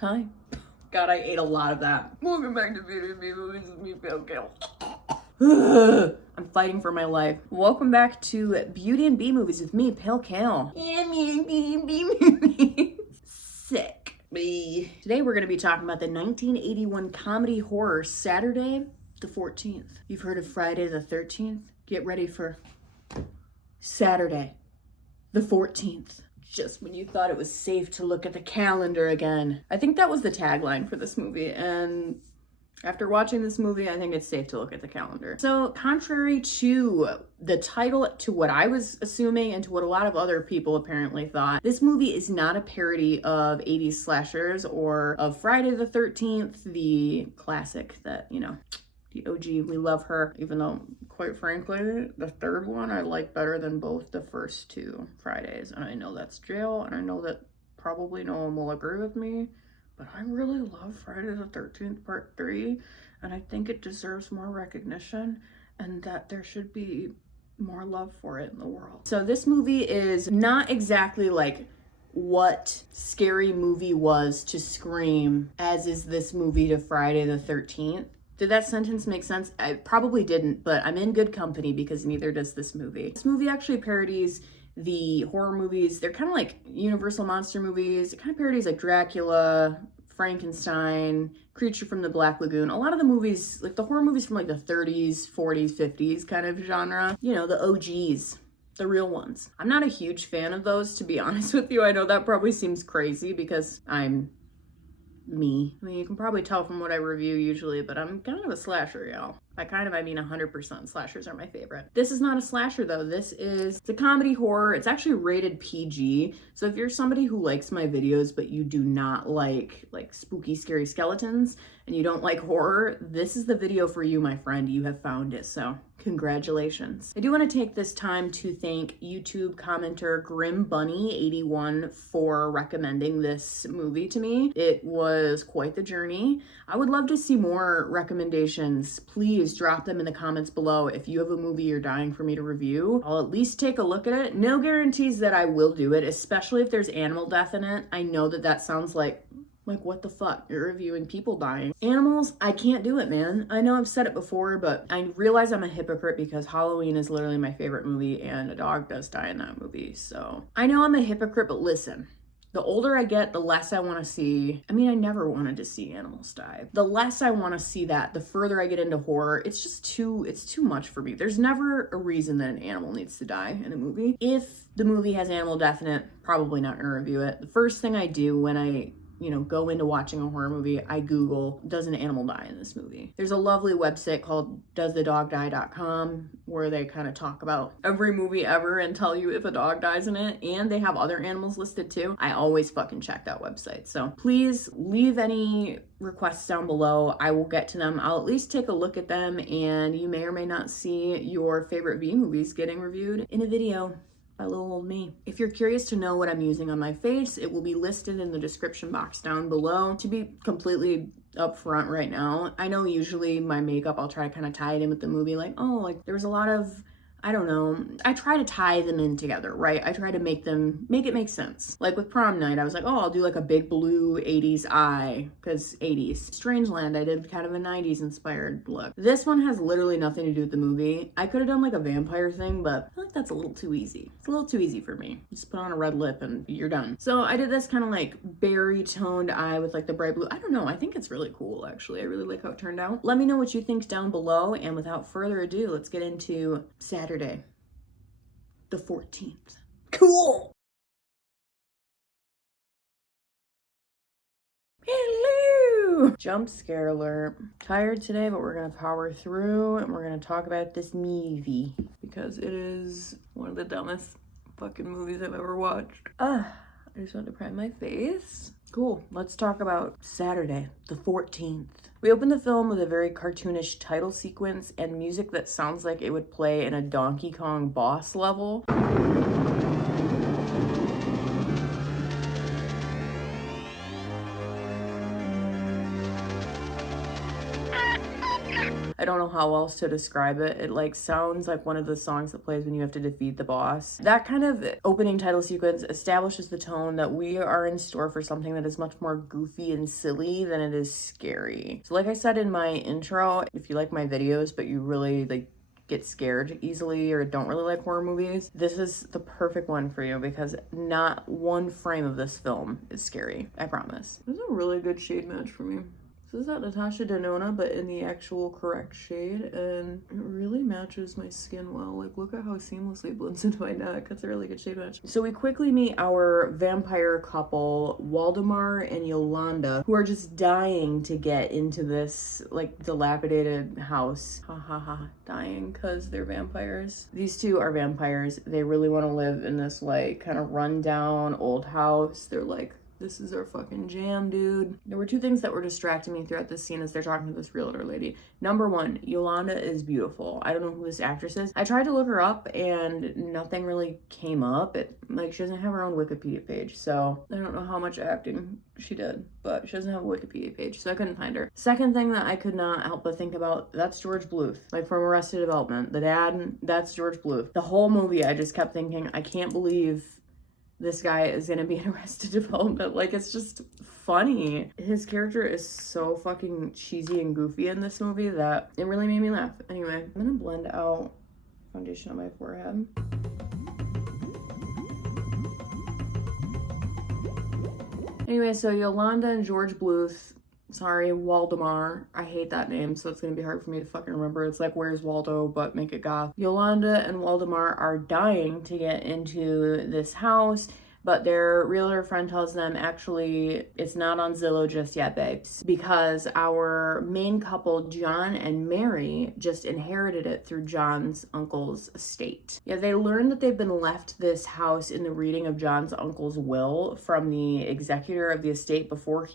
Hi. God, I ate a lot of that. Welcome back to Beauty and Bee Movies with me, Pale Kale. I'm fighting for my life. Welcome back to Beauty and Bee Movies with me, Pale Kale. Yeah, me and Beauty and Bee Movies. Sick. Today we're going to be talking about the 1981 comedy horror Saturday the 14th. You've heard of Friday the 13th? Get ready for Saturday the 14th. Just when you thought it was safe to look at the calendar again. I think that was the tagline for this movie, and after watching this movie, I think it's safe to look at the calendar. So, contrary to the title, to what I was assuming, and to what a lot of other people apparently thought, this movie is not a parody of 80s slashers or of Friday the 13th, the classic that, you know, the OG, we love her, even though, quite frankly, the third one I like better than both the first two Fridays. And I know that's jail, and I know that probably no one will agree with me, but I really love Friday the 13th Part 3, and I think it deserves more recognition, and that there should be more love for it in the world. So this movie is not exactly like what Scary Movie was to Scream, as is this movie to Friday the 13th. Did that sentence make sense? I probably didn't, but I'm in good company because neither does this movie. This movie actually parodies the horror movies. They're kind of like Universal monster movies. It kind of parodies like Dracula, Frankenstein, Creature from the Black Lagoon. A lot of the movies, like the horror movies from like the 30s, 40s, 50s kind of genre. You know, the OGs. The real ones. I'm not a huge fan of those, to be honest with you. I know that probably seems crazy because I'm me. I mean, you can probably tell from what I review usually, but I'm kind of a slasher, y'all. By kind of, I mean 100%. Slashers are my favorite. This is not a slasher, though. It's a comedy horror. It's actually rated PG. So if you're somebody who likes my videos, but you do not like spooky, scary skeletons, and you don't like horror, this is the video for you, my friend. You have found it. So congratulations. I do want to take this time to thank YouTube commenter Grim Bunny 81 for recommending this movie to me. It was quite the journey. I would love to see more recommendations. Please drop them in the comments below. If you have a movie you're dying for me to review, I'll at least take a look at it. No guarantees that I will do it, especially if there's animal death in it. I know that sounds like what the fuck? You're reviewing people dying. Animals, I can't do it, man. I know I've said it before, but I realize I'm a hypocrite because Halloween is literally my favorite movie and a dog does die in that movie. So I know I'm a hypocrite, but listen. The older I get, the less I want to see. I mean, I never wanted to see animals die. The less I want to see that, the further I get into horror, it's too much for me. There's never a reason that an animal needs to die in a movie. If the movie has animal death in it, probably not gonna review it. The first thing I do when I go into watching a horror movie, I Google, does an animal die in this movie? There's a lovely website called doesthedogdie.com where they kind of talk about every movie ever and tell you if a dog dies in it, and they have other animals listed too. I always fucking check that website. So please leave any requests down below. I will get to them. I'll at least take a look at them, and you may or may not see your favorite B movies getting reviewed in a video by little old me. If you're curious to know what I'm using on my face, it will be listed in the description box down below. To be completely upfront right now, I know usually my makeup, I'll try to kind of tie it in with the movie, like, oh, like there was a lot of, I don't know, I try to tie them in together, right? I try to make it make sense. Like with Prom Night, I was like, oh, I'll do like a big blue 80s eye, because 80s. Strangeland, I did kind of a 90s inspired look. This one has literally nothing to do with the movie. I could have done like a vampire thing, but I feel like that's a little too easy. It's a little too easy for me. Just put on a red lip and you're done. So I did this kind of like berry toned eye with like the bright blue. I don't know, I think it's really cool actually. I really like how it turned out. Let me know what you think down below, and without further ado, let's get into Saturday the 14th. Cool! Hello! Jump scare alert. Tired today, but we're gonna power through and we're gonna talk about this movie because it is one of the dumbest fucking movies I've ever watched. I just want to prime my face. Cool, let's talk about Saturday the 14th. We open the film with a very cartoonish title sequence and music that sounds like it would play in a Donkey Kong boss level. I don't know how else to describe it. It like sounds like one of the songs that plays when you have to defeat the boss. That kind of opening title sequence establishes the tone that we are in store for something that is much more goofy and silly than it is scary. So like I said in my intro, if you like my videos but you really like get scared easily or don't really like horror movies, this is the perfect one for you because not one frame of this film is scary. I promise. This is a really good shade match for me. This is not Natasha Denona, but in the actual correct shade, and it really matches my skin well. Like, look at how seamlessly it blends into my neck. That's a really good shade match. So we quickly meet our vampire couple, Waldemar and Yolanda, who are just dying to get into this, like, dilapidated house. Ha ha ha. Dying because they're vampires. These two are vampires. They really want to live in this, like, kind of rundown old house. They're like, this is our fucking jam, dude. There were two things that were distracting me throughout this scene as they're talking to this realtor lady. Number one, Yolanda is beautiful. I don't know who this actress is. I tried to look her up and nothing really came up. Like, she doesn't have her own Wikipedia page, so I don't know how much acting she did, but she doesn't have a Wikipedia page, so I couldn't find her. Second thing that I could not help but think about, that's George Bluth, like from Arrested Development. The dad, that's George Bluth. The whole movie, I just kept thinking, I can't believe this guy is gonna be in Arrested Development. Like, it's just funny. His character is so fucking cheesy and goofy in this movie that it really made me laugh. Anyway, I'm gonna blend out foundation on my forehead. Anyway, so Yolanda and George Bluth, sorry, Waldemar. I hate that name, so it's gonna be hard for me to fucking remember. It's like, where's Waldo, but make it goth. Yolanda and Waldemar are dying to get into this house, but their realtor friend tells them, actually, it's not on Zillow just yet, babes, because our main couple, John and Mary, just inherited it through John's uncle's estate. Yeah, they learned that they've been left this house in the reading of John's uncle's will from the executor of the estate before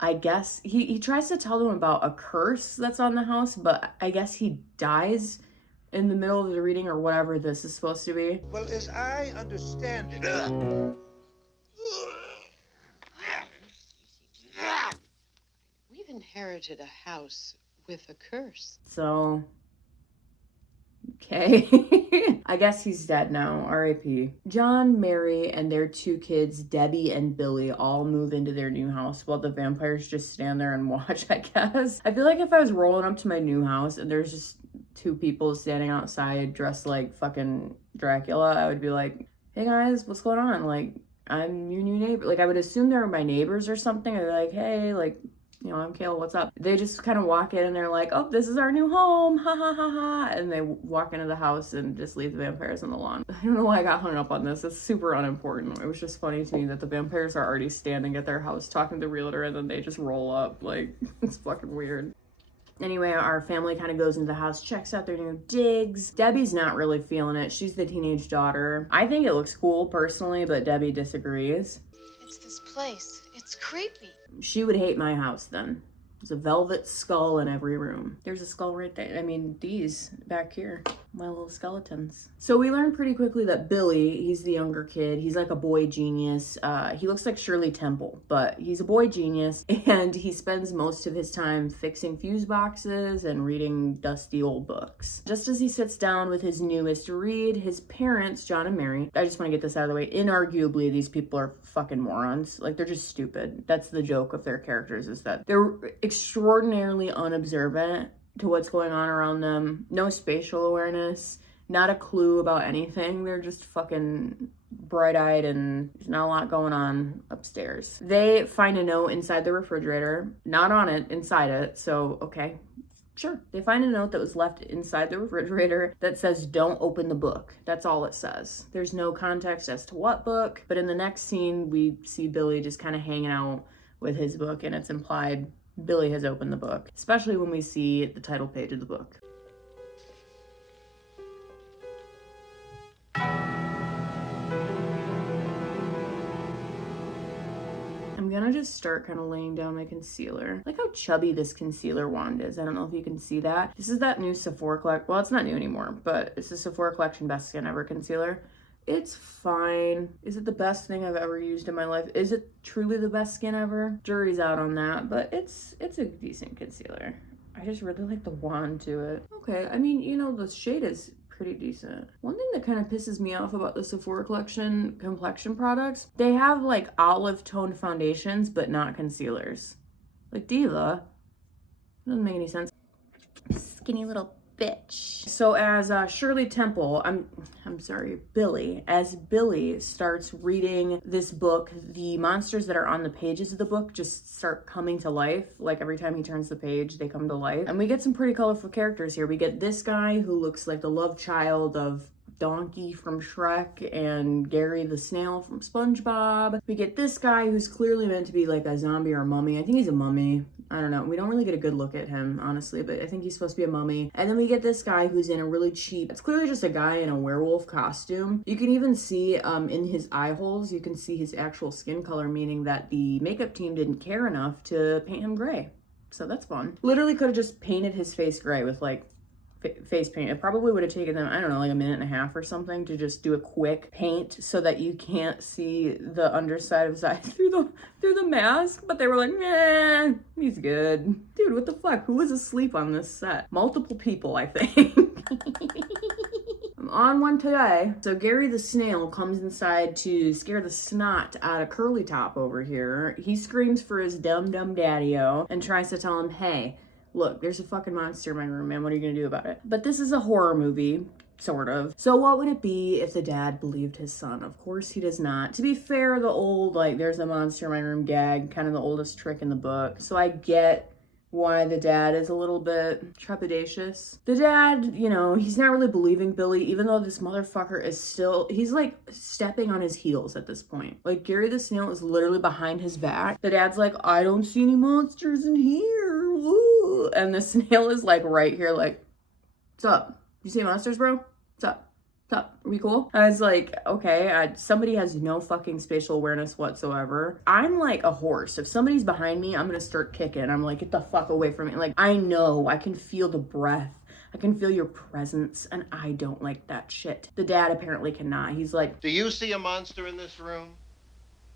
I guess he tries to tell them about a curse that's on the house, but I guess he dies in the middle of the reading or whatever this is supposed to be. Well, as I understand it, we've inherited a house with a curse. So, okay. I guess he's dead now, R.I.P. John, Mary, and their two kids, Debbie and Billy, all move into their new house while the vampires just stand there and watch, I guess. I feel like if I was rolling up to my new house and there's just two people standing outside dressed like fucking Dracula, I would be like, hey guys, what's going on? Like, I'm your new neighbor. Like, I would assume they're my neighbors or something. I'd be like, hey, like, you know, I'm Kayla, what's up? They just kind of walk in and they're like, oh, this is our new home, ha ha ha ha. And they walk into the house and just leave the vampires on the lawn. I don't know why I got hung up on this. It's super unimportant. It was just funny to me that the vampires are already standing at their house talking to the realtor and then they just roll up. Like, it's fucking weird. Anyway, our family kind of goes into the house, checks out their new digs. Debbie's not really feeling it. She's the teenage daughter. I think it looks cool personally, but Debbie disagrees. It's this place. It's creepy. She would hate my house then. There's a velvet skull in every room. There's a skull right there. I mean, these back here. My little skeletons. So we learned pretty quickly that Billy, he's the younger kid. He's like a boy genius. He looks like Shirley Temple, but he's a boy genius. And he spends most of his time fixing fuse boxes and reading dusty old books. Just as he sits down with his newest read, his parents, John and Mary, I just want to get this out of the way. Inarguably, these people are fucking morons. Like, they're just stupid. That's the joke of their characters, is that they're extraordinarily unobservant to what's going on around them. No spatial awareness, not a clue about anything. They're just fucking bright-eyed and there's not a lot going on upstairs. They find a note inside the refrigerator, not on it, inside it. So, okay, sure. They find a note that was left inside the refrigerator that says, don't open the book. That's all it says. There's no context as to what book, but in the next scene, we see Billy just kind of hanging out with his book and it's implied Billy has opened the book, especially when we see the title page of the book. I'm gonna just start kind of laying down my concealer. Like how chubby this concealer wand is. I don't know if you can see that. This is that new Sephora collection. Well, it's not new anymore, but it's the Sephora collection Best Skin Ever concealer. It's fine. Is it the best thing I've ever used in my life? Is it truly the best skin ever? Jury's out on that, but it's a decent concealer. I just really like the wand to it. Okay, I mean, you know, the shade is pretty decent. One thing that kind of pisses me off about the Sephora collection complexion products, they have like olive toned foundations, but not concealers. Like Diva, doesn't make any sense. Skinny little bitch. So as Shirley Temple, I'm sorry, Billy, as Billy starts reading this book, the monsters that are on the pages of the book just start coming to life. Like every time he turns the page, they come to life. And we get some pretty colorful characters here. We get this guy who looks like the love child of Donkey from Shrek and Gary the Snail from SpongeBob. We get this guy who's clearly meant to be like a zombie or a mummy. I think he's a mummy. I don't know. We don't really get a good look at him, honestly, but I think he's supposed to be a mummy. And then we get this guy who's in a really cheap, it's clearly just a guy in a werewolf costume. You can even see in his eye holes, you can see his actual skin color, meaning that the makeup team didn't care enough to paint him gray. So that's fun. Literally could have just painted his face gray with like face paint. It probably would have taken them, I don't know, like a minute and a half or something to just do a quick paint so that you can't see the underside of his eye through the mask. But they were like, nah, he's good. Dude, what the fuck? Who was asleep on this set? Multiple people, I think. I'm on one today. So Gary the Snail comes inside to scare the snot out of Curly Top over here. He screams for his dumb daddy-o and tries to tell him, hey, look, there's a fucking monster in my room, man. What are you gonna do about it? But this is a horror movie, sort of. So what would it be if the dad believed his son? Of course he does not. To be fair, the old, like, there's a monster in my room gag, kind of the oldest trick in the book. So I get why the dad is a little bit trepidatious. The dad, you know, he's not really believing Billy, even though this motherfucker is still, he's like stepping on his heels at this point. Like Gary the Snail is literally behind his back. The dad's like, I don't see any monsters in here. Woo. And the snail is like right here, like, what's up? You see monsters, bro? What's up? Are we cool? I was like, okay, somebody has no fucking spatial awareness whatsoever. I'm like a horse. If somebody's behind me, I'm gonna start kicking. I'm like, get the fuck away from me. Like, I know, I can feel the breath. I can feel your presence, and I don't like that shit. The dad apparently cannot. He's like, Do you see a monster in this room?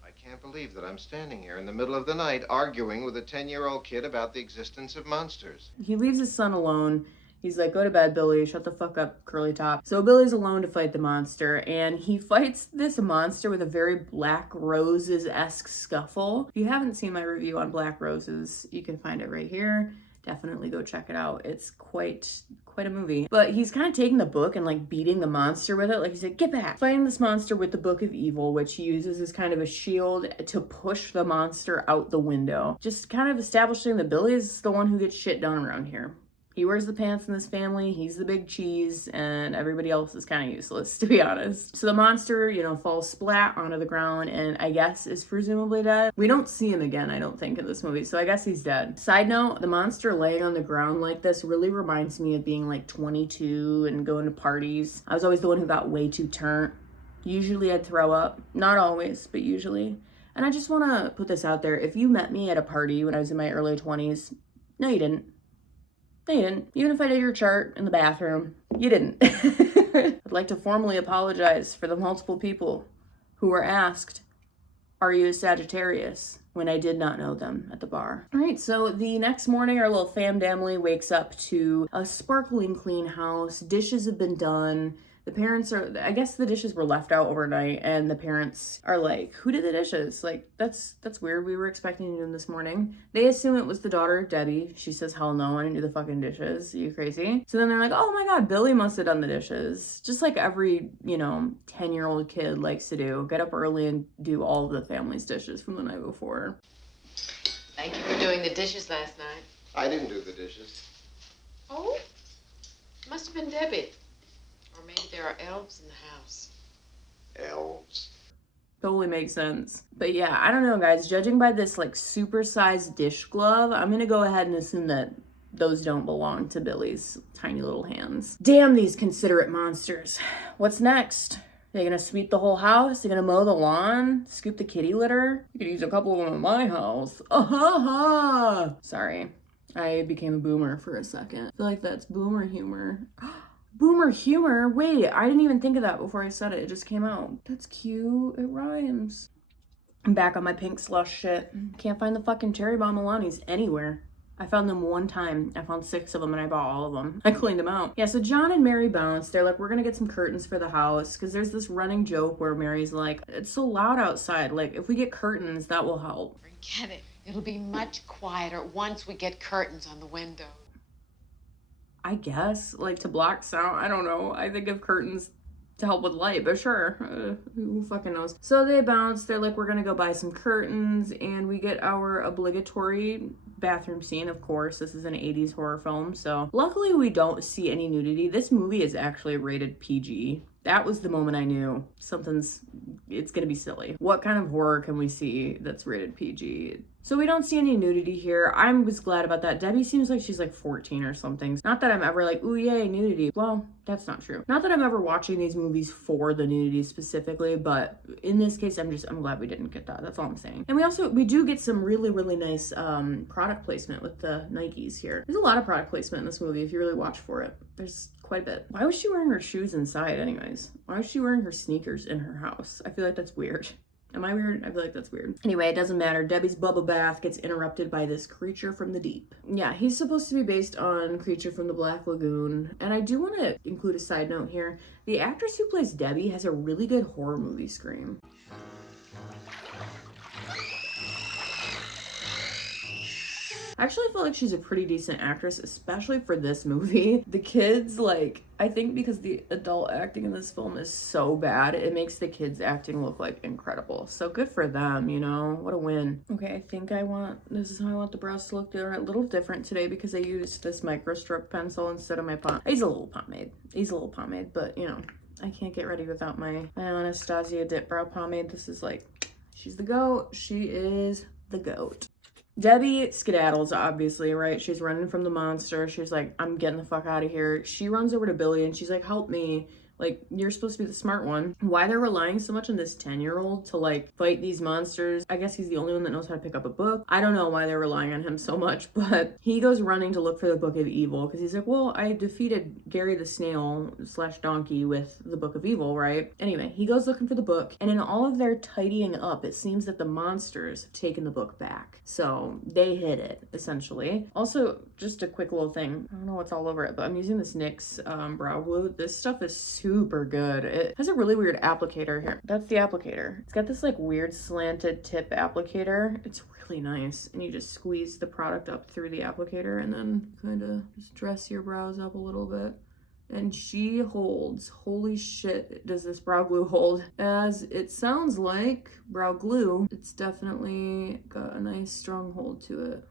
I can't believe that I'm standing here in the middle of the night arguing with a 10-year-old kid about the existence of monsters. He leaves his son alone. He's like, go to bed, Billy. Shut the fuck up, Curly Top. So Billy's alone to fight the monster, and he fights this monster with a very Black Roses-esque scuffle. If you haven't seen my review on Black Roses, you can find it right here. Definitely go check it out. It's quite a movie. But he's kind of taking the book and like beating the monster with it. Like he's like, get back. Fighting this monster with the Book of Evil, which he uses as kind of a shield to push the monster out the window. Just kind of establishing that Billy is the one who gets shit done around here. He wears the pants in this family, he's the big cheese, and everybody else is kind of useless, to be honest. So the monster, you know, falls splat onto the ground and I guess is presumably dead. We don't see him again, I don't think, in this movie, so I guess he's dead. Side note, the monster laying on the ground like this really reminds me of being like 22 and going to parties. I was always the one who got way too turnt. Usually I'd throw up. Not always, but usually. And I just want to put this out there. If you met me at a party when I was in my early 20s, no, you didn't. No, you didn't. Even if I did your chart in the bathroom, you didn't. I'd like to formally apologize for the multiple people who were asked, are you a Sagittarius? When I did not know them at the bar. All right, so the next morning, our little family wakes up to a sparkling clean house. Dishes have been done. The parents are, I guess the dishes were left out overnight and the parents are like, who did the dishes? Like, that's weird. We were expecting to do them this morning. They assume it was the daughter, Debbie. She says, hell no, I didn't do the fucking dishes. Are you crazy? So then they're like, oh my God, Billy must have done the dishes. Just like every, 10-year-old kid likes to do. Get up early and do all of the family's dishes from the night before. Thank you for doing the dishes last night. I didn't do the dishes. Oh? Must have been Debbie. Or maybe there are elves in the house. Elves. Totally makes sense. But yeah, I don't know, guys. Judging by this like super-sized dish glove, I'm gonna go ahead and assume that those don't belong to Billy's tiny little hands. Damn these considerate monsters. What's next? They're gonna sweep the whole house? They're gonna mow the lawn? Scoop the kitty litter? You could use a couple of them in my house. Ah-ha-ha! Sorry. I became a boomer for a second. I feel like that's boomer humor. Boomer humor? Wait, I didn't even think of that before I said it. It just came out. That's cute. It rhymes. I'm back on my pink slush shit. Can't find the fucking cherry bomb Milani's anywhere. I found them one time. I found 6 of them and I bought all of them. I cleaned them out. Yeah, so John and Mary bounce. They're like, we're gonna get some curtains for the house, because there's this running joke where Mary's like, it's so loud outside. Like, if we get curtains, that will help. Forget it. It'll be much quieter once we get curtains on the window. I guess, like, to block sound. I don't know. I think of curtains to help with light, but sure, who fucking knows. So they bounce. They're like, we're gonna go buy some curtains, and we get our obligatory bathroom scene. Of course, this is an 80s horror film, so luckily we don't see any nudity. This movie is actually rated PG. That was the moment I knew it's gonna be silly. What kind of horror can we see that's rated PG? So we don't see any nudity here. I was glad about that. Debbie seems like she's like 14 or something. Not that I'm ever like, ooh, yay, nudity. Well, that's not true. Not that I'm ever watching these movies for the nudity specifically, but in this case, I'm glad we didn't get that. That's all I'm saying. And we do get some really, really nice product placement with the Nikes here. There's a lot of product placement in this movie if you really watch for it. There's quite a bit. Why was she wearing her shoes inside anyways? Why was she wearing her sneakers in her house? I feel like that's weird. Am I weird? I feel like that's weird. Anyway, it doesn't matter. Debbie's bubble bath gets interrupted by this creature from the deep. Yeah, he's supposed to be based on Creature from the Black Lagoon. And I do want to include a side note here. The actress who plays Debbie has a really good horror movie scream. I actually feel like she's a pretty decent actress, especially for this movie. The kids, like, I think because the adult acting in this film is so bad, it makes the kids acting look like incredible. So good for them, you know? What a win. Okay, I think this is how I want the brows to look. They're a little different today because I used this micro stroke pencil instead of my pomade. I use a little pomade, but you know, I can't get ready without my Anastasia Dip Brow Pomade. This is like, she's the goat. She is the goat. Debbie skedaddles, obviously, right? She's running from the monster. She's like, I'm getting the fuck out of here. She runs over to Billy and she's like, help me. Like, you're supposed to be the smart one. Why they're relying so much on this 10-year-old to, like, fight these monsters? I guess he's the only one that knows how to pick up a book. I don't know why they're relying on him so much, but he goes running to look for the Book of Evil because he's like, well, I defeated Gary the Snail / Donkey with the Book of Evil, right? Anyway, he goes looking for the book, and in all of their tidying up, it seems that the monsters have taken the book back. So they hid it, essentially. Also, just a quick little thing. I don't know what's all over it, but I'm using this NYX brow glue. This stuff is super good. It has a really weird applicator here. That's the applicator. It's got this like weird slanted tip applicator. It's really nice. And you just squeeze the product up through the applicator and then kind of just dress your brows up a little bit. And she holds, holy shit, does this brow glue hold? As it sounds like brow glue, it's definitely got a nice strong hold to it.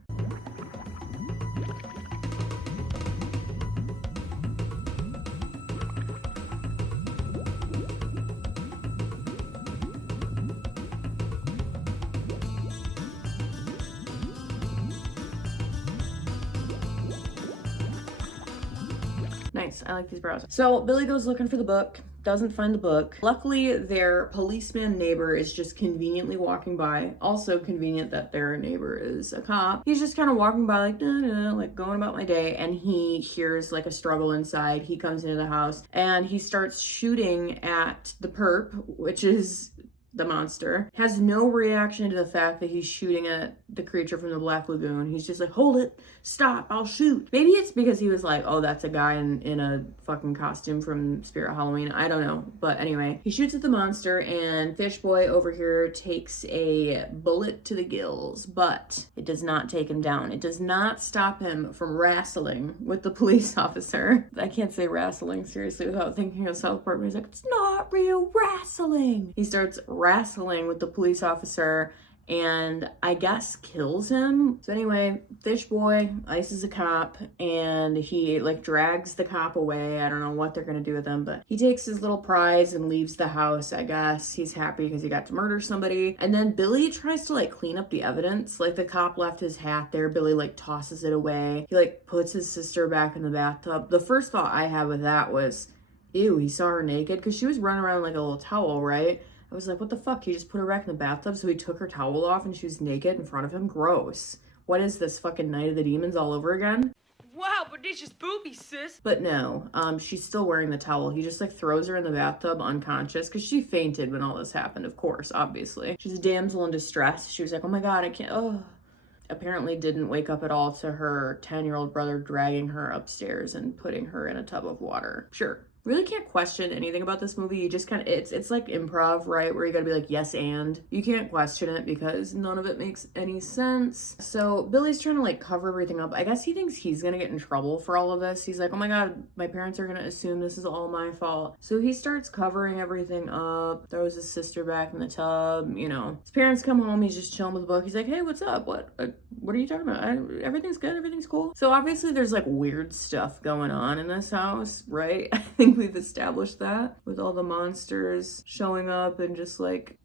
Nice, I like these brows. So Billy goes looking for the book, doesn't find the book. Luckily, their policeman neighbor is just conveniently walking by. Also convenient that their neighbor is a cop. He's just kind of walking by like, like going about my day, and he hears like a struggle inside. He comes into the house and he starts shooting at the perp, which is the monster. Has no reaction to the fact that he's shooting at the creature from the Black Lagoon. He's just like, hold it, stop, I'll shoot. Maybe it's because he was like, oh, that's a guy in a fucking costume from Spirit Halloween. I don't know. But anyway, he shoots at the monster, and Fish Boy over here takes a bullet to the gills, but it does not take him down. It does not stop him from wrestling with the police officer. I can't say wrestling seriously without thinking of South Park. He's like, it's not real wrestling. He starts wrestling with the police officer and I guess kills him. So anyway, Fish Boy ices a cop and he like drags the cop away. I don't know what they're gonna do with him, but he takes his little prize and leaves the house. I guess he's happy because he got to murder somebody. And then Billy tries to like clean up the evidence. Like the cop left his hat there. Billy like tosses it away. He like puts his sister back in the bathtub. The first thought I had with that was, ew, he saw her naked, because she was running around like a little towel, right? I was like, what the fuck? He just put her back in the bathtub, so he took her towel off and she was naked in front of him? Gross. What is this, fucking Night of the Demons all over again? Wow, but this is booby, sis. But no, she's still wearing the towel. He just like throws her in the bathtub unconscious because she fainted when all this happened, of course, obviously. She's a damsel in distress. She was like, oh my god, I can't, oh. apparently didn't wake up at all to her 10-year-old brother dragging her upstairs and putting her in a tub of water. Sure. Really can't question anything about this movie. You just kind of, it's like improv, right? Where you gotta be like, yes, and. You can't question it because none of it makes any sense. So Billy's trying to like cover everything up. I guess he thinks he's gonna get in trouble for all of this. He's like, oh my God, my parents are gonna assume this is all my fault. So he starts covering everything up, throws his sister back in the tub, you know. His parents come home, he's just chilling with the book. He's like, hey, what's up? What are you talking about? Everything's good, everything's cool. So obviously there's like weird stuff going on in this house, right? I think we've established that with all the monsters showing up and just like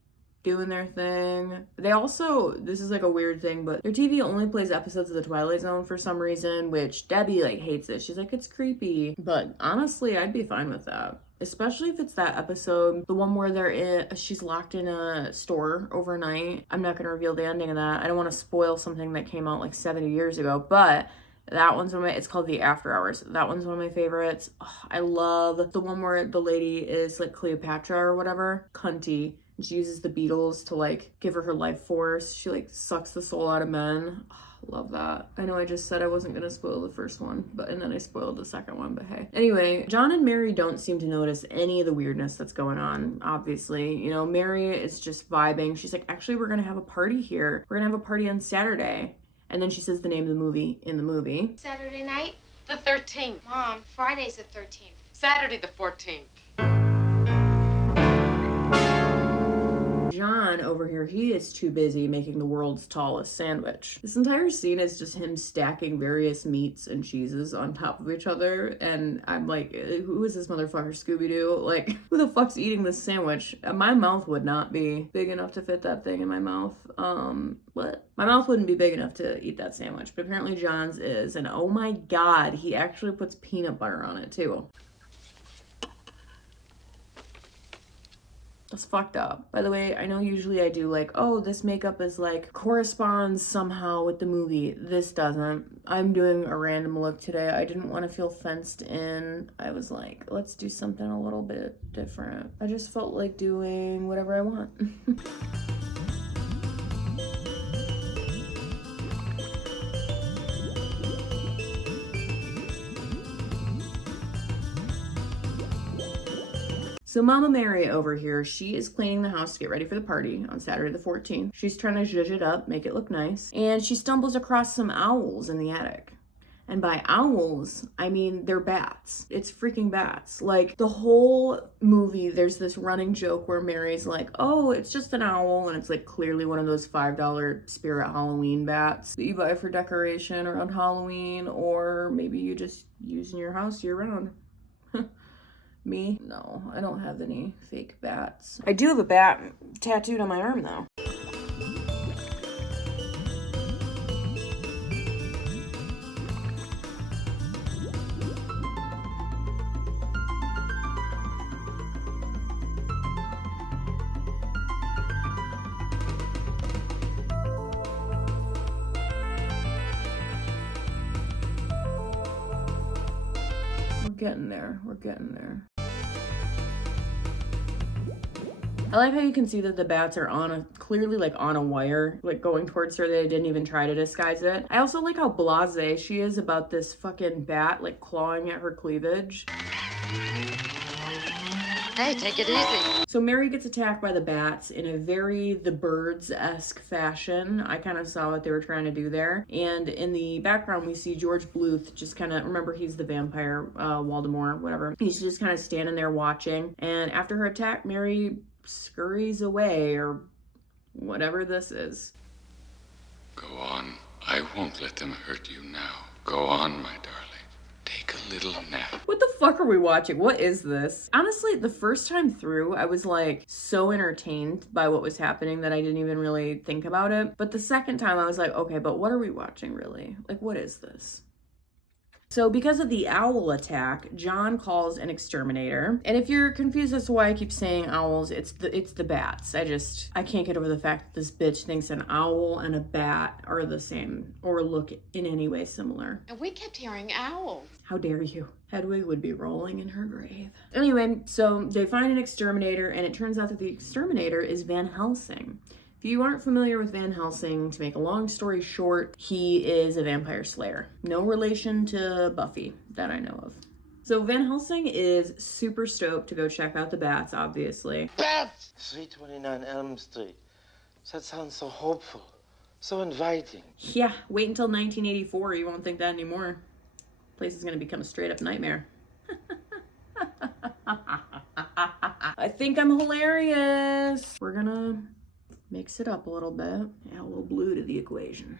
doing their thing. They also, this is like a weird thing, but their TV only plays episodes of The Twilight Zone for some reason, which Debbie like hates it. She's like, it's creepy. But honestly, I'd be fine with that. Especially if it's that episode, the one where she's locked in a store overnight. I'm not gonna reveal the ending of that. I don't want to spoil something that came out like 70 years ago, but that one's one of my, it's called The After Hours. That one's one of my favorites. Oh, I love the one where the lady is like Cleopatra or whatever, cunty. She uses the beetles to like give her life force. She like sucks the soul out of men. Oh, love that. I know I just said I wasn't gonna spoil the first one, and then I spoiled the second one, but hey. Anyway, John and Mary don't seem to notice any of the weirdness that's going on, obviously. You know, Mary is just vibing. She's like, actually, we're gonna have a party here. We're gonna have a party on Saturday. And then she says the name of the movie in the movie. Saturday night? The 13th. Mom, Friday's the 13th. Saturday the 14th. John over here, he is too busy making the world's tallest sandwich. This entire scene is just him stacking various meats and cheeses on top of each other, and I'm like, who is this motherfucker, Scooby-Doo? Like, who the fuck's eating this sandwich? My mouth would not be big enough to fit that thing in my mouth. What? My mouth wouldn't be big enough to eat that sandwich, but apparently John's is, and oh my God, he actually puts peanut butter on it too. That's fucked up. By the way, I know usually I do like, oh, this makeup is like corresponds somehow with the movie. This doesn't. I'm doing a random look today. I didn't want to feel fenced in. I was like, let's do something a little bit different. I just felt like doing whatever I want. So Mama Mary over here, she is cleaning the house to get ready for the party on Saturday the 14th. She's trying to zhuzh it up, make it look nice. And she stumbles across some owls in the attic. And by owls, I mean they're bats. It's freaking bats. Like the whole movie, there's this running joke where Mary's like, oh, it's just an owl. And it's like clearly one of those $5 Spirit Halloween bats that you buy for decoration around Halloween, or maybe you just use in your house year round. Me? No, I don't have any fake bats. I do have a bat tattooed on my arm though. We're getting there. I like how you can see that the bats are clearly like on a wire, like going towards her. They didn't even try to disguise it. I also like how blasé she is about this fucking bat like clawing at her cleavage. Hey, take it easy. So Mary gets attacked by the bats in a very The Birds-esque fashion. I kind of saw what they were trying to do there. And in the background, we see George Bluth just kind of, remember he's the vampire, Voldemort, whatever. He's just kind of standing there watching. And after her attack, Mary scurries away, or whatever this is. Go on. I won't let them hurt you now. Go on, my darling. Take a little nap. What the fuck are we watching? What is this? Honestly, the first time through, I was like so entertained by what was happening that I didn't even really think about it. But the second time I was like, okay, but what are we watching really? Like, what is this? So because of the owl attack, John calls an exterminator. And if you're confused as to why I keep saying owls, it's the bats. I can't get over the fact that this bitch thinks an owl and a bat are the same or look in any way similar. And we kept hearing owls. How dare you? Hedwig would be rolling in her grave. Anyway, so they find an exterminator, and it turns out that the exterminator is Van Helsing. If you aren't familiar with Van Helsing, to make a long story short, he is a vampire slayer. No relation to Buffy that I know of. So Van Helsing is super stoked to go check out the bats, obviously. Bats! 329 Elm Street. That sounds so hopeful, so inviting. Yeah, wait until 1984, you won't think that anymore. Place is gonna become a straight up nightmare. I think I'm hilarious. We're gonna mix it up a little bit. Add a little blue to the equation.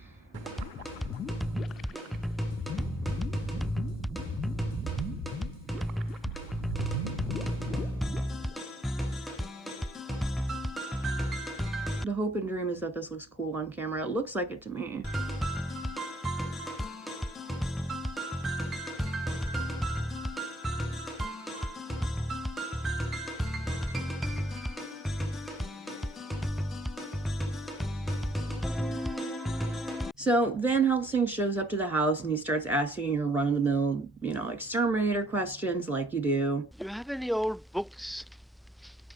The hope and dream is that this looks cool on camera. It looks like it to me. So Van Helsing shows up to the house and he starts asking your run-of-the-mill, exterminator questions like you do. Do you have any old books?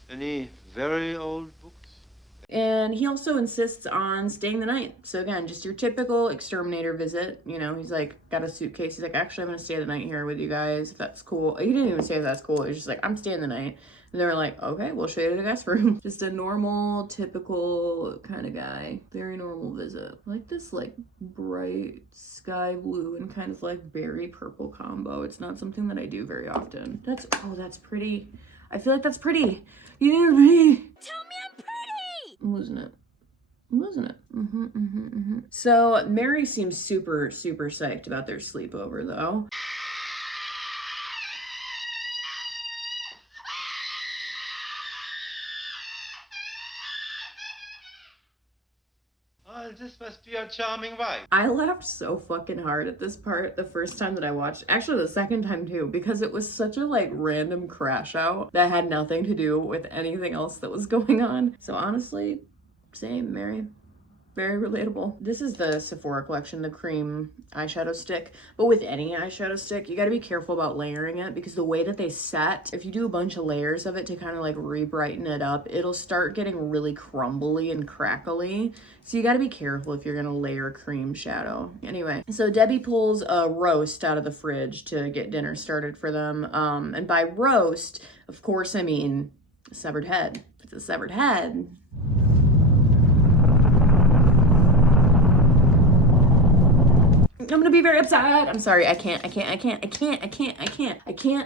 Any very old books? And he also insists on staying the night. So again, just your typical exterminator visit. He's like, got a suitcase. He's like, actually, I'm gonna stay the night here with you guys, if that's cool. He didn't even say if that's cool. It was just like, I'm staying the night. And they were like, okay, we'll show you the guest room. Just a normal, typical kind of guy. Very normal visit. I like this bright sky blue and kind of berry purple combo. It's not something that I do very often. That's pretty. I feel like that's pretty. You think it's pretty? Tell me I'm pretty! I'm losing it. So Mary seems super, super psyched about their sleepover though. Oh, this must be your charming wife. I laughed so fucking hard at this part the first time that I watched, actually the second time too, because it was such a random crash out that had nothing to do with anything else that was going on. So honestly, same, Mary. Very relatable. This is the Sephora collection, the cream eyeshadow stick. But with any eyeshadow stick, you gotta be careful about layering it because the way that they set, if you do a bunch of layers of it to kind of re-brighten it up, it'll start getting really crumbly and crackly. So you gotta be careful if you're gonna layer cream shadow. Anyway, so Debbie pulls a roast out of the fridge to get dinner started for them. And by roast, of course, I mean a severed head. If it's a severed head, I'm gonna be very upset. I'm sorry, I can't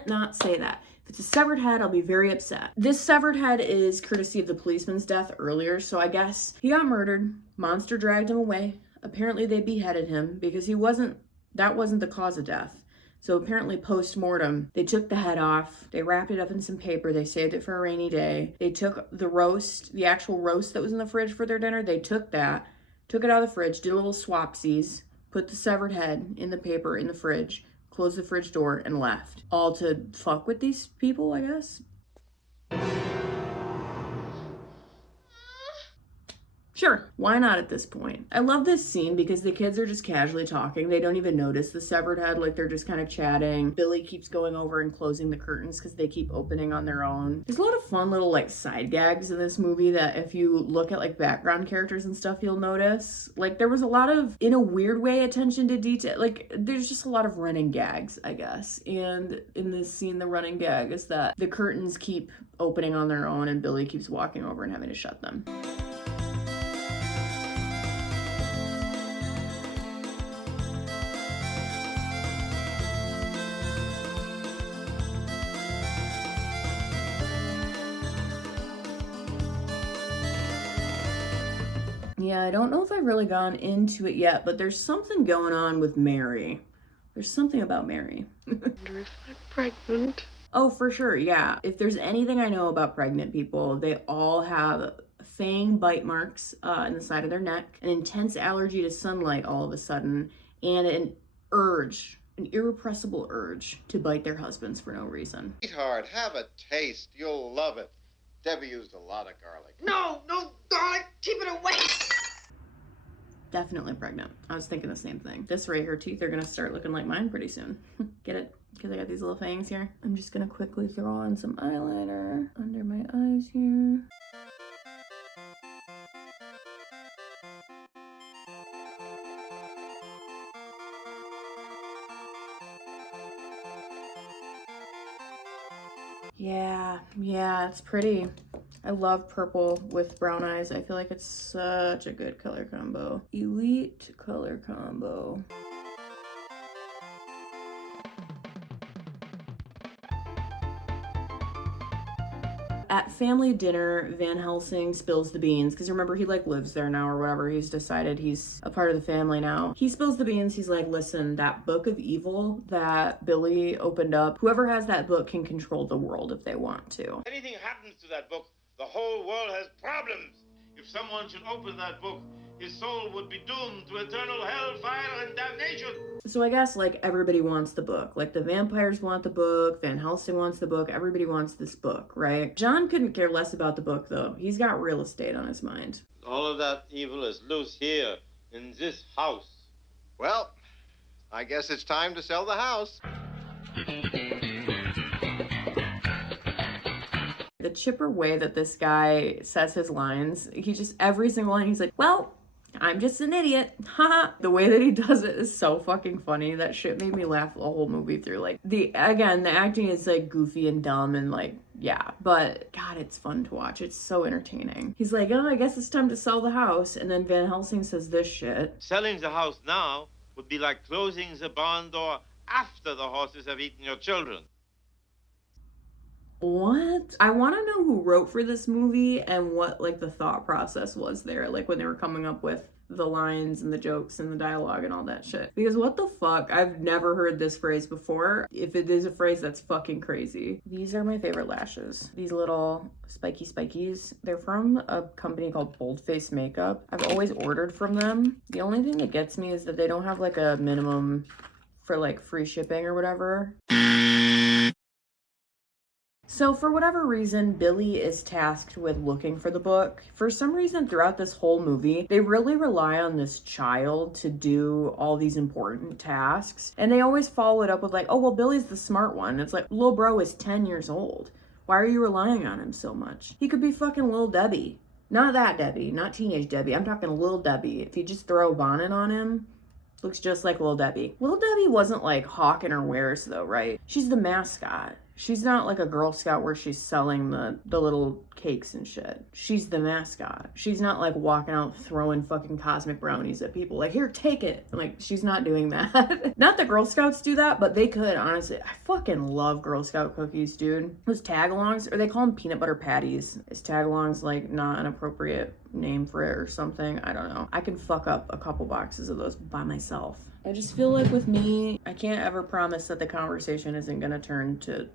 not say that. If it's a severed head, I'll be very upset. This severed head is courtesy of the policeman's death earlier, so I guess he got murdered. Monster dragged him away. Apparently they beheaded him because that wasn't the cause of death. So apparently post-mortem, they took the head off, they wrapped it up in some paper, they saved it for a rainy day. They took the roast, the actual roast that was in the fridge for their dinner, they took it out of the fridge, did a little swapsies, put the severed head in the paper in the fridge, closed the fridge door, and left. All to fuck with these people, I guess. Sure, why not at this point? I love this scene because the kids are just casually talking. They don't even notice the severed head, they're just kind of chatting. Billy keeps going over and closing the curtains because they keep opening on their own. There's a lot of fun little side gags in this movie that if you look at background characters and stuff, you'll notice. There was a lot of, in a weird way, attention to detail. There's just a lot of running gags, I guess. And in this scene, the running gag is that the curtains keep opening on their own and Billy keeps walking over and having to shut them. Yeah, I don't know if I've really gone into it yet, but there's something going on with Mary. There's something about Mary. I wonder if I'm pregnant. Oh, for sure, yeah. If there's anything I know about pregnant people, they all have fang bite marks in the side of their neck, an intense allergy to sunlight all of a sudden, and an irrepressible urge to bite their husbands for no reason. Sweetheart, have a taste. You'll love it. Debbie used a lot of garlic. No, darling, keep it away. Definitely pregnant. I was thinking the same thing. This right, her teeth are gonna start looking like mine pretty soon. Get it? Because I got these little fangs here. I'm just gonna quickly throw on some eyeliner under my eyes here. Yeah, it's pretty. I love purple with brown eyes. I feel like it's such a good color combo. Elite color combo. At family dinner, Van Helsing spills the beans, because remember, he like lives there now or whatever. He's decided he's a part of the family now. He spills the beans. He's like, listen, that book of evil that Billy opened up, whoever has that book can control the world if they want to. Anything happens to that book, the whole world has problems. If someone should open that book, his soul would be doomed to eternal hellfire and damnation. So I guess like everybody wants the book. Like the vampires want the book, Van Helsing wants the book, everybody wants this book, right? John couldn't care less about the book though. He's got real estate on his mind. All of that evil is loose here, in this house. Well, I guess it's time to sell the house. The chipper way that this guy says his lines, he just, every single line, he's like, well, I'm just an idiot. Haha. The way that he does it is so fucking funny. That shit made me laugh the whole movie through. Like, the acting is like goofy and dumb and like, yeah. But God, it's fun to watch. It's so entertaining. He's like, oh, I guess it's time to sell the house. And then Van Helsing says this shit. Selling the house now would be like closing the barn door after the horses have eaten your children. What? I want to know who wrote for this movie and what like the thought process was there, like when they were coming up with the lines and the jokes and the dialogue and all that shit. Because what the fuck? I've never heard this phrase before. If it is a phrase, that's fucking crazy. These are my favorite lashes. These little spiky spikies. They're from a company called Boldface Makeup. I've always ordered from them. The only thing that gets me is that they don't have like a minimum for like free shipping or whatever. So for whatever reason, Billy is tasked with looking for the book. For some reason, throughout this whole movie, they really rely on this child to do all these important tasks. And they always follow it up with like, oh, well, Billy's the smart one. It's like, Lil Bro is 10 years old. Why are you relying on him so much? He could be fucking Lil Debbie. Not that Debbie, not teenage Debbie. I'm talking Lil Debbie. If you just throw a bonnet on him, looks just like Lil Debbie. Lil Debbie wasn't like hawking her wares though, right? She's the mascot. She's not like a Girl Scout where she's selling the little cakes and shit. She's the mascot. She's not like walking out throwing fucking cosmic brownies at people. Like, here, take it. Like, she's not doing that. Not that Girl Scouts do that, but they could, honestly. I fucking love Girl Scout cookies, dude. Those tag-alongs, or they call them peanut butter patties. Is tag-alongs like not an appropriate name for it or something? I don't know. I can fuck up a couple boxes of those by myself. I just feel like with me, I can't ever promise that the conversation isn't gonna turn to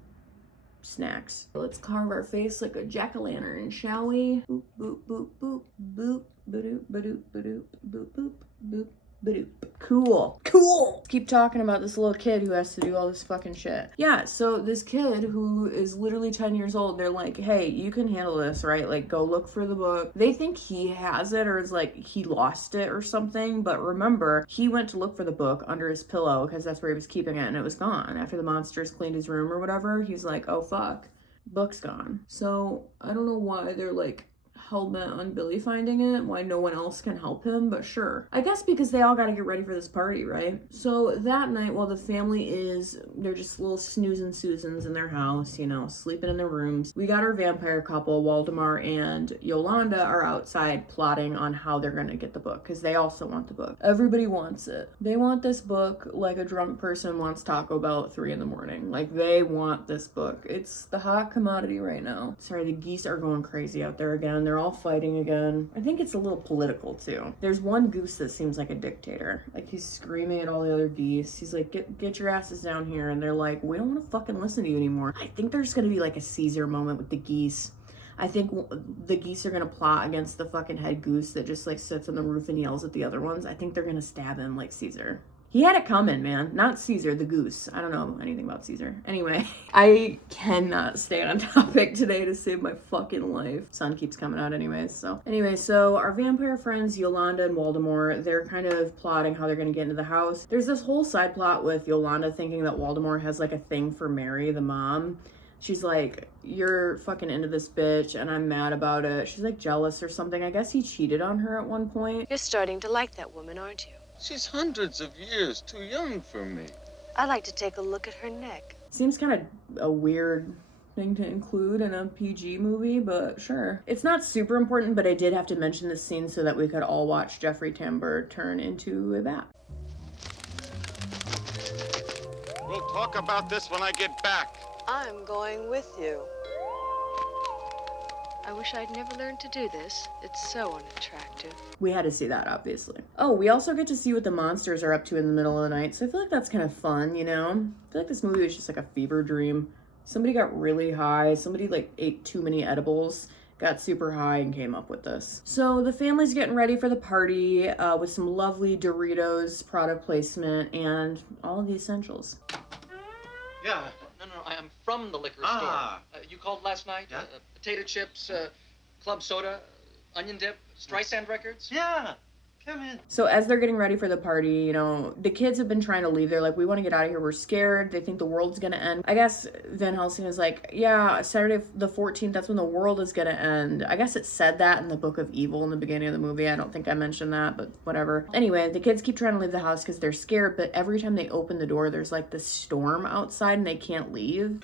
snacks. Let's carve our face like a jack-o'-lantern, shall we? Boop, boop, boop, boop, boop, ba-doop, ba-doop, ba-doop, boop, boop, boop, ba-doop. Cool. Keep talking about this little kid who has to do all this fucking shit. Yeah, so this kid who is literally 10 years old, they're like, hey, you can handle this, right? Like, go look for the book. They think he has it or it's like he lost it or something, but remember, he went to look for the book under his pillow because that's where he was keeping it and it was gone. After the monsters cleaned his room or whatever, he's like, oh fuck, book's gone. So I don't know why they're like hell-bent on Billy finding it, why no one else can help him, but sure. I guess because they all gotta get ready for this party, right? So that night, while the family they're just little snoozing Susans in their house, you know, sleeping in their rooms, we got our vampire couple, Waldemar and Yolanda, are outside plotting on how they're gonna get the book, because they also want the book. Everybody wants it. They want this book like a drunk person wants Taco Bell at 3 in the morning. Like, they want this book. It's the hot commodity right now. Sorry, the geese are going crazy out there again. They're all fighting again. I think it's a little political too. There's one goose that seems like a dictator. Like, he's screaming at all the other geese. He's like, get your asses down here. And they're like, we don't want to fucking listen to you anymore. I think there's gonna be like a Caesar moment with the geese. I think the geese are gonna plot against the fucking head goose that just like sits on the roof and yells at the other ones. I think they're gonna stab him like Caesar. He had it coming, man. Not Caesar, the goose. I don't know anything about Caesar. Anyway, I cannot stay on topic today to save my fucking life. Sun keeps coming out anyways, so. Anyway, so our vampire friends, Yolanda and Waldemar, they're kind of plotting how they're gonna get into the house. There's this whole side plot with Yolanda thinking that Waldemar has like a thing for Mary, the mom. She's like, you're fucking into this bitch and I'm mad about it. She's like jealous or something. I guess he cheated on her at one point. You're starting to like that woman, aren't you? She's hundreds of years too young for me. I'd like to take a look at her neck. Seems kind of a weird thing to include in a PG movie, but sure. It's not super important, but I did have to mention this scene so that we could all watch Jeffrey Tambor turn into a bat. We'll talk about this when I get back. I'm going with you. I wish I'd never learned to do this. It's so unattractive. We had to see that, obviously. Oh, we also get to see what the monsters are up to in the middle of the night, so I feel like that's kind of fun, you know? I feel like this movie was just like a fever dream. Somebody got really high, somebody like ate too many edibles, got super high and came up with this. So the family's getting ready for the party with some lovely Doritos product placement and all of the essentials. Yeah. No, I am from the liquor store. You called last night? Yeah? Potato chips, club soda, onion dip, Streisand records? Yeah, come in. So as they're getting ready for the party, you know, the kids have been trying to leave. They're like, we want to get out of here. We're scared. They think the world's going to end. I guess Van Helsing is like, yeah, Saturday the 14th, that's when the world is going to end. I guess it said that in the Book of Evil in the beginning of the movie. I don't think I mentioned that, but whatever. Anyway, the kids keep trying to leave the house because they're scared, but every time they open the door, there's like this storm outside and they can't leave.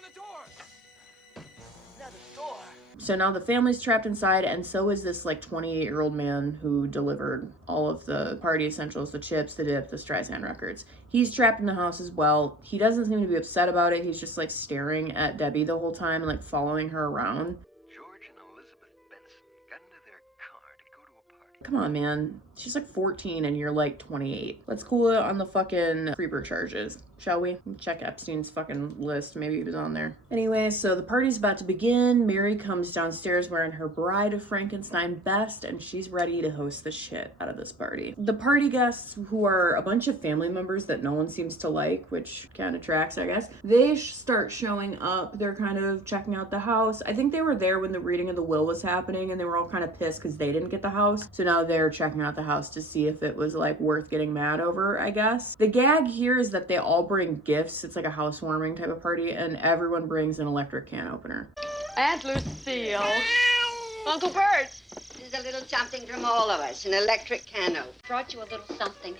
So now the family's trapped inside, and so is this like 28-year-old man who delivered all of the party essentials, the chips, the dip, the Streisand records. He's trapped in the house as well. He doesn't seem to be upset about it. He's just like staring at Debbie the whole time and like following her around. George and Elizabeth Benson got into their car to go to a party. Come on, man. She's like 14 and you're like 28. Let's cool it on the fucking creeper charges, shall we? Check Epstein's fucking list. Maybe he was on there. Anyway, so the party's about to begin. Mary comes downstairs wearing her Bride of Frankenstein best, and she's ready to host the shit out of this party. The party guests, who are a bunch of family members that no one seems to like, which kind of tracks, I guess, they start showing up. They're kind of checking out the house. I think they were there when the reading of the will was happening, and they were all kind of pissed because they didn't get the house. So now they're checking out the house to see if it was like worth getting mad over, I guess. The gag here is that they all bring gifts. It's like a housewarming type of party, and everyone brings an electric can opener. Aunt Lucille. Uncle Bert. This is a little something from all of us, an electric can opener. Brought you a little something.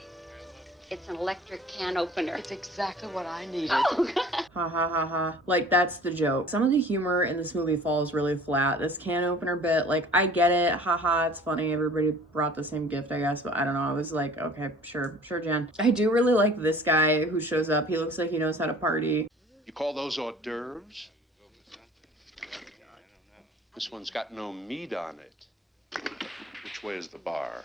It's an electric can opener. It's exactly what I needed. Oh, Ha ha ha ha. Like, that's the joke. Some of the humor in this movie falls really flat. This can opener bit, like, I get it. Haha, it's funny. Everybody brought the same gift, I guess. But I don't know. I was like, okay, sure, Jen. I do really like this guy who shows up. He looks like he knows how to party. You call those hors d'oeuvres? This one's got no meat on it. Which way is the bar?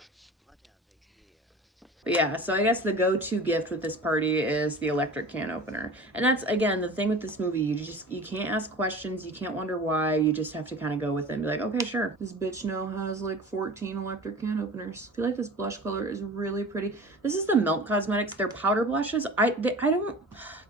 But yeah, so I guess the go-to gift with this party is the electric can opener. And that's, again, the thing with this movie. You can't ask questions. You can't wonder why. You just have to kind of go with it and be like, okay, sure. This bitch now has like 14 electric can openers. I feel like this blush color is really pretty. This is the Milk Cosmetics. Their powder blushes.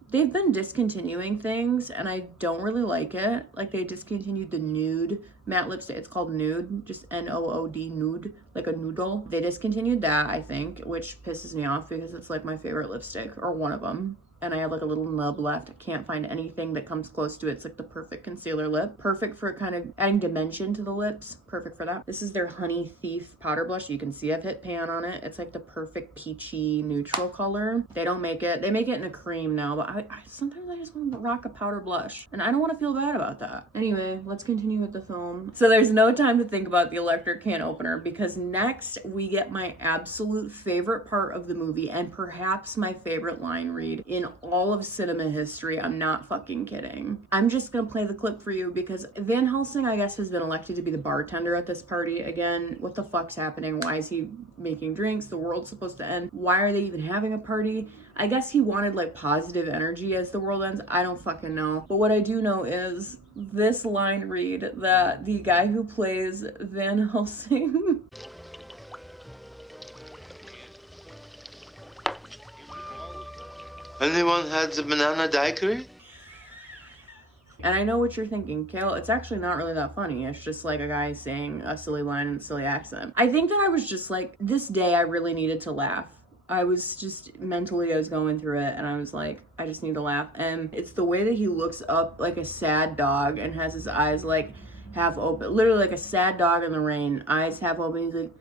They've been discontinuing things, and I don't really like it. Like, they discontinued the nude matte lipstick. It's called Nude, just N-O-O-D, nude, like a noodle. They discontinued that, I think, which pisses me off because it's like my favorite lipstick, or one of them. And I have like a little nub left. I can't find anything that comes close to it. It's like the perfect concealer lip. Perfect for kind of adding dimension to the lips. Perfect for that. This is their Honey Thief powder blush. You can see I've hit pan on it. It's like the perfect peachy neutral color. They don't make it. They make it in a cream now, but sometimes I just want to rock a powder blush. And I don't want to feel bad about that. Anyway, let's continue with the film. So there's no time to think about the electric can opener because next we get my absolute favorite part of the movie and perhaps my favorite line read in all of cinema history. I'm not fucking kidding. I'm just gonna play the clip for you because Van Helsing, I guess, has been elected to be the bartender at this party. Again, what the fuck's happening? Why is he making drinks? The world's supposed to end. Why are they even having a party? I guess he wanted like positive energy as the world ends. I don't fucking know. But what I do know is this line read that the guy who plays Van Helsing Anyone had the banana daiquiri? And I know what you're thinking, Kale, it's actually not really that funny. It's just like a guy saying a silly line in a silly accent. I think that I was just like, this day I really needed to laugh. I was just mentally, I was going through it and I was like, I just need to laugh. And it's the way that he looks up like a sad dog and has his eyes like half open, literally like a sad dog in the rain, eyes half open. He's like,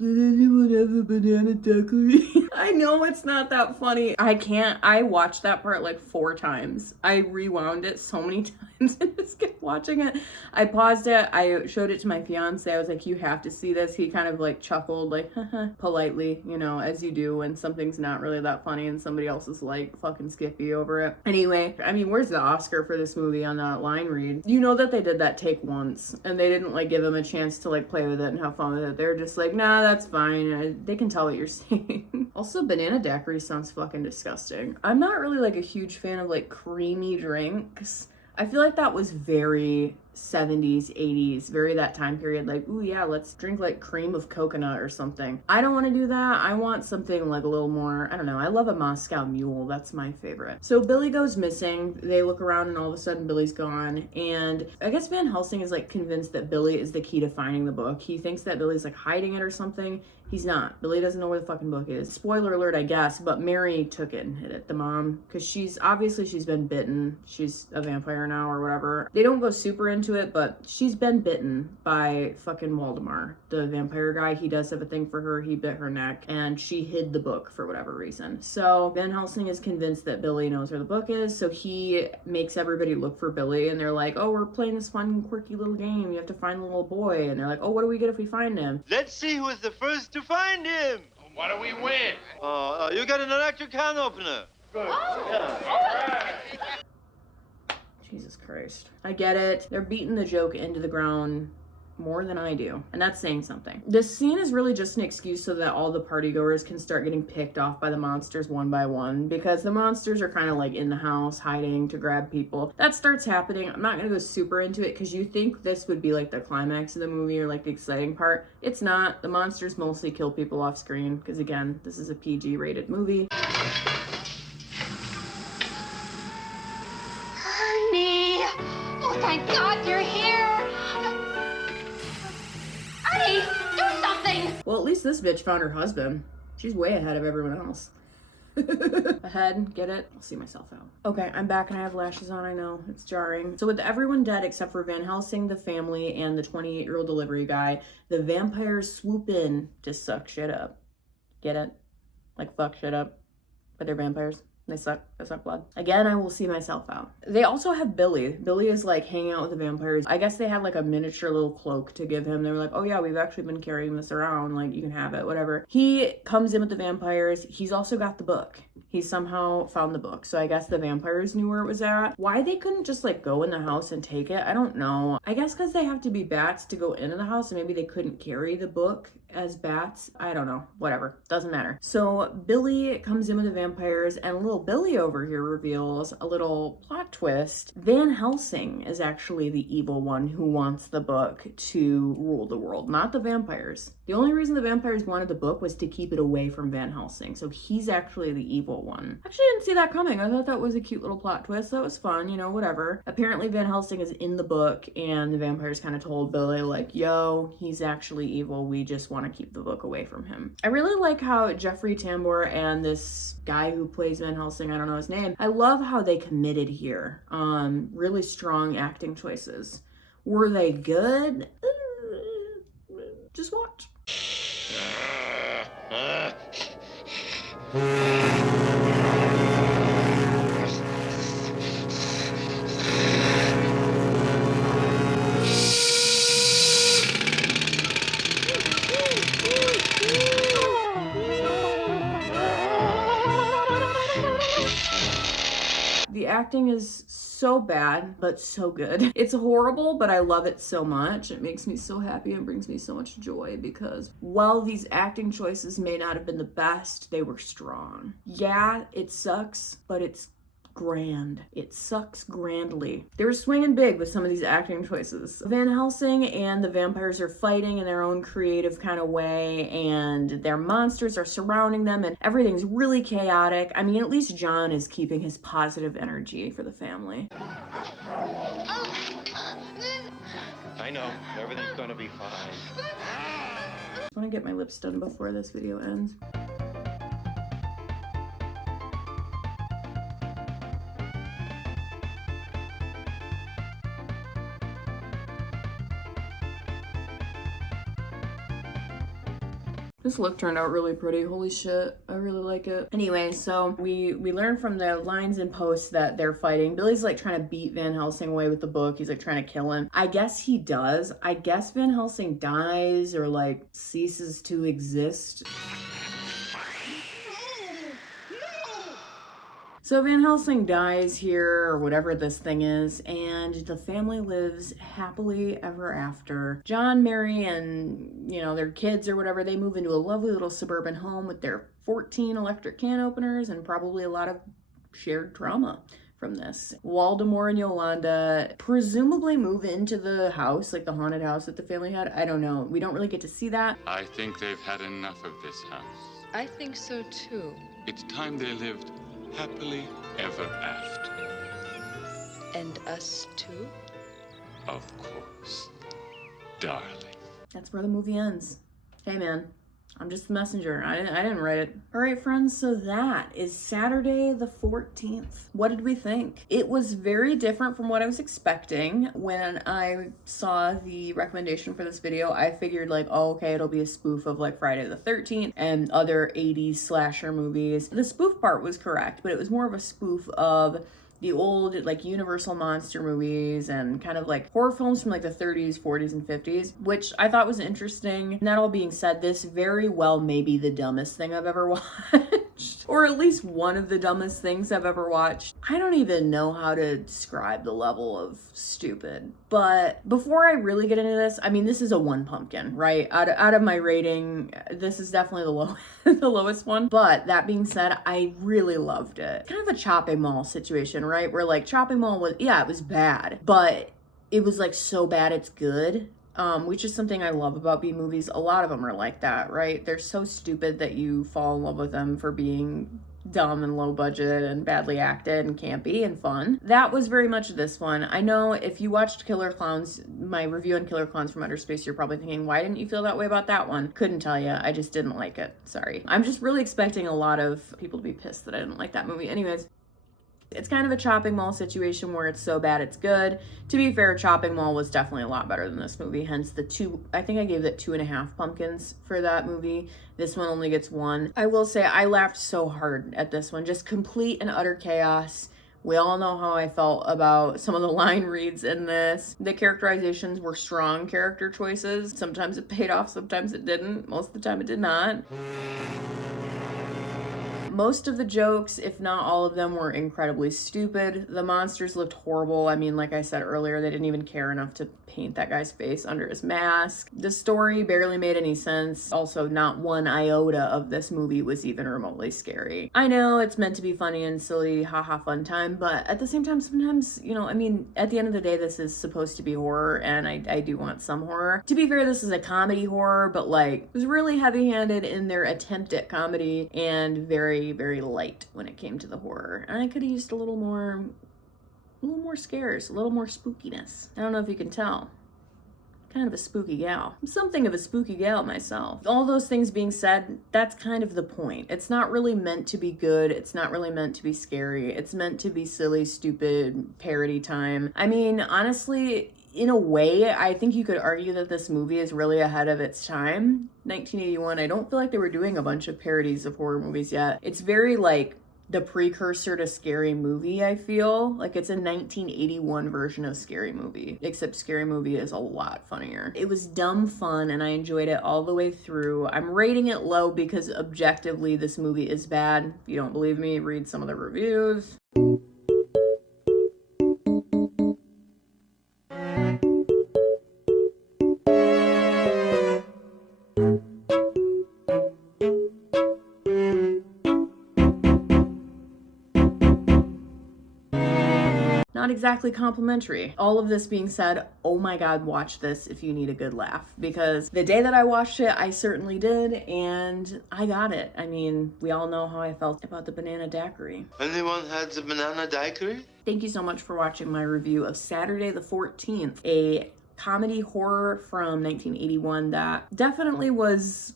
did anyone have a banana daiquiri? I know it's not that funny. I watched that part like 4 times. I rewound it so many times and just kept watching it. I paused it. I showed it to my fiance. I was like, you have to see this. He kind of like chuckled like politely, you know, as you do when something's not really that funny and somebody else is like fucking skippy over it. Anyway, I mean, where's the Oscar for this movie on that line read? You know that they did that take once and they didn't like give him a chance to like play with it and have fun with it. They're just like, nah, that's fine. They can tell what you're saying. Also, banana daiquiri sounds fucking disgusting. I'm not really like a huge fan of like creamy drinks. I feel like that was very 70s, 80s, very that time period. Like, ooh yeah, let's drink like cream of coconut or something. I don't want to do that. I want something like a little more, I don't know. I love a Moscow Mule. That's my favorite. So Billy goes missing. They look around and all of a sudden Billy's gone. And I guess Van Helsing is like convinced that Billy is the key to finding the book. He thinks that Billy's like hiding it or something. He's not. Billy doesn't know where the fucking book is. Spoiler alert, I guess, but Mary took it and hid it, the mom, because she's been bitten. She's a vampire now or whatever. They don't go super into it, but she's been bitten by fucking Waldemar, the vampire guy. He does have a thing for her. He bit her neck and she hid the book for whatever reason. So Van Helsing is convinced that Billy knows where the book is. So he makes everybody look for Billy and they're like, oh, we're playing this fun, quirky little game. You have to find the little boy. And they're like, oh, what do we get if we find him? Let's see who is the first to find him. What do we win? You got an electric can opener. Good. Jesus Christ. I get it. They're beating the joke into the ground more than I do. And that's saying something. This scene is really just an excuse so that all the partygoers can start getting picked off by the monsters one by one, because the monsters are kind of like in the house hiding to grab people. That starts happening. I'm not gonna go super into it because you think this would be like the climax of the movie or like the exciting part. It's not. The monsters mostly kill people off screen because again, this is a PG rated movie. Ernie! Oh, thank God you're here! Ernie, do something! Well, at least this bitch found her husband. She's way ahead of everyone else. Ahead, get it? I'll see myself out. Okay, I'm back and I have lashes on, I know. It's jarring. So with everyone dead except for Van Helsing, the family, and the 28-year-old delivery guy, the vampires swoop in to suck shit up. Get it? Like fuck shit up. But they're vampires. They suck blood. Again, I will see myself out. They also have Billy. Billy is like hanging out with the vampires. I guess they had like a miniature little cloak to give him. They were like, oh yeah, we've actually been carrying this around. Like, you can have it, whatever. He comes in with the vampires. He's also got the book. He somehow found the book. So I guess the vampires knew where it was at. Why they couldn't just like go in the house and take it, I don't know. I guess because they have to be bats to go into the house and maybe they couldn't carry the book as bats. I don't know. Whatever. Doesn't matter. So Billy comes in with the vampires and little Billy over here reveals a little plot twist. Van Helsing is actually the evil one who wants the book to rule the world, not the vampires. The only reason the vampires wanted the book was to keep it away from Van Helsing. So he's actually the evil one. Actually, I didn't see that coming. I thought that was a cute little plot twist. That was fun, you know, whatever. Apparently Van Helsing is in the book and the vampires kind of told Billy like, yo, he's actually evil. We just want to keep the book away from him. I really like how Jeffrey Tambor and this guy who plays Van Helsing, I don't know his name, I love how they committed here. Really strong acting choices. Were they good? Just watch. The acting is so bad, but so good. It's horrible, but I love it so much. It makes me so happy and brings me so much joy because while these acting choices may not have been the best, they were strong. Yeah, it sucks, but it's grand. It sucks grandly. They were swinging big with some of these acting choices. Van Helsing and the vampires are fighting in their own creative kind of way, and their monsters are surrounding them, and everything's really chaotic. I mean, at least John is keeping his positive energy for the family. I know. Everything's gonna be fine. I want to get my lips done before this video ends. This look turned out really pretty. Holy shit. I really like it. Anyway, so we learn from the lines in post that they're fighting. Billy's like trying to beat Van Helsing away with the book. He's like trying to kill him. I guess he does. I guess Van Helsing dies or like ceases to exist. So Van Helsing dies here, or whatever this thing is, and the family lives happily ever after. John, Mary, and, you know, their kids or whatever, they move into a lovely little suburban home with their 14 electric can openers and probably a lot of shared trauma from this. Waldemar and Yolanda presumably move into the house, like the haunted house that the family had. I don't know. We don't really get to see that. I think they've had enough of this house. I think so too. It's time they lived happily ever after. And us too? Of course, darling. That's where the movie ends. Hey man, I'm just the messenger. I didn't write it. All right, friends, so that is Saturday the 14th. What did we think? It was very different from what I was expecting. When I saw the recommendation for this video, I figured like, oh, okay, it'll be a spoof of like Friday the 13th and other 80s slasher movies. The spoof part was correct, but it was more of a spoof of the old like Universal monster movies and kind of like horror films from like the 30s, 40s, and 50s, which I thought was interesting. And that all being said, this very well may be the dumbest thing I've ever watched, or at least one of the dumbest things I've ever watched. I don't even know how to describe the level of stupid. But before I really get into this, I mean, this is a 1 pumpkin, right? Out of my rating, this is definitely the lowest one. But that being said, I really loved it. Kind of a Chopping Mall situation, right? Where like Chopping Mall was, yeah, it was bad, but it was like so bad it's good. Which is something I love about B movies. A lot of them are like that, right? They're so stupid that you fall in love with them for being dumb and low budget and badly acted and campy and fun. That was very much this one. I know if you watched Killer Clowns, my review on Killer Clowns from Outer Space, you're probably thinking, why didn't you feel that way about that one? Couldn't tell you. I just didn't like it. Sorry. I'm just really expecting a lot of people to be pissed that I didn't like that movie. Anyways, it's kind of a Chopping Mall situation where it's so bad it's good. To be fair, Chopping Mall was definitely a lot better than this movie, hence the I think I gave it 2.5 pumpkins for that movie. This one only gets 1. I will say I laughed so hard at this one. Just complete and utter chaos. We all know how I felt about some of the line reads in this. The characterizations were strong character choices. Sometimes it paid off, sometimes it didn't. Most of the time it did not. Most of the jokes, if not all of them, were incredibly stupid. The monsters looked horrible. I mean, like I said earlier, they didn't even care enough to paint that guy's face under his mask. The story barely made any sense. Also, not one iota of this movie was even remotely scary. I know it's meant to be funny and silly, haha fun time, but at the same time, sometimes, you know, I mean, at the end of the day, this is supposed to be horror, and I do want some horror. To be fair, this is a comedy horror, but like, it was really heavy-handed in their attempt at comedy and very, very light when it came to the horror. And I could have used a little more scares, a little more spookiness. I don't know if you can tell. Kind of a spooky gal. I'm something of a spooky gal myself. All those things being said, that's kind of the point. It's not really meant to be good. It's not really meant to be scary. It's meant to be silly, stupid, parody time. I mean, honestly, in a way, I think you could argue that this movie is really ahead of its time. 1981, I don't feel like they were doing a bunch of parodies of horror movies yet. It's very like the precursor to Scary Movie, I feel. Like it's a 1981 version of Scary Movie, except Scary Movie is a lot funnier. It was dumb fun and I enjoyed it all the way through. I'm rating it low because objectively this movie is bad. If you don't believe me, read some of the reviews. Not exactly complimentary. All of this being said, oh my god, watch this if you need a good laugh, because the day that I watched it, I certainly did, and I got it. I mean, we all know how I felt about the banana daiquiri. Anyone had the banana daiquiri? Thank you so much for watching my review of Saturday the 14th, a comedy horror from 1981 that definitely was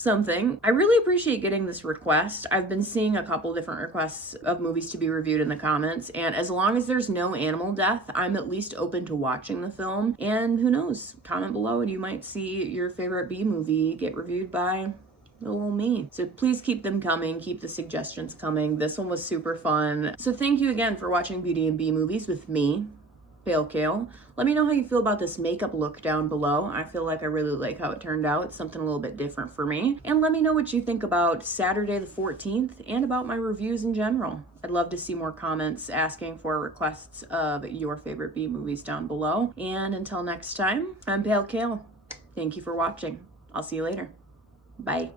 something. I really appreciate getting this request. I've been seeing a couple different requests of movies to be reviewed in the comments, and as long as there's no animal death, I'm at least open to watching the film. And who knows, comment below and you might see your favorite B movie get reviewed by little me. So please keep them coming, keep the suggestions coming. This one was super fun. So thank you again for watching Beauty and B Movies with me, Pale Kale. Let me know how you feel about this makeup look down below. I feel like I really like how it turned out. It's something a little bit different for me. And let me know what you think about Saturday the 14th and about my reviews in general. I'd love to see more comments asking for requests of your favorite B movies down below. And until next time, I'm Pale Kale. Thank you for watching. I'll see you later. Bye.